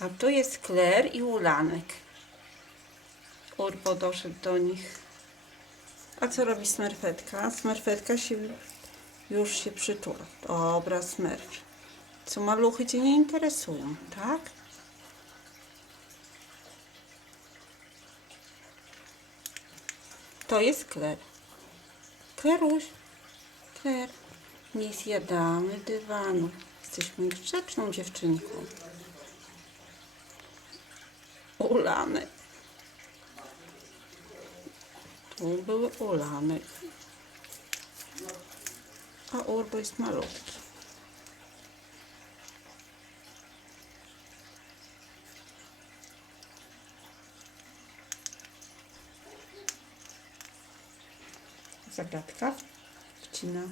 A tu jest Kler i Ulanek. Urbo doszedł do nich. A co robi smerfetka? Smerfetka się już się przytula. Dobra, smerf. Co maluchy cię nie interesują, tak? To jest Kler. Kleruś, Kler, nie zjadamy dywanu. Jesteśmy grzeczną dziewczynką. Ulanek. Tu był ulanek. A urbo jest malutki. Zagadka wcina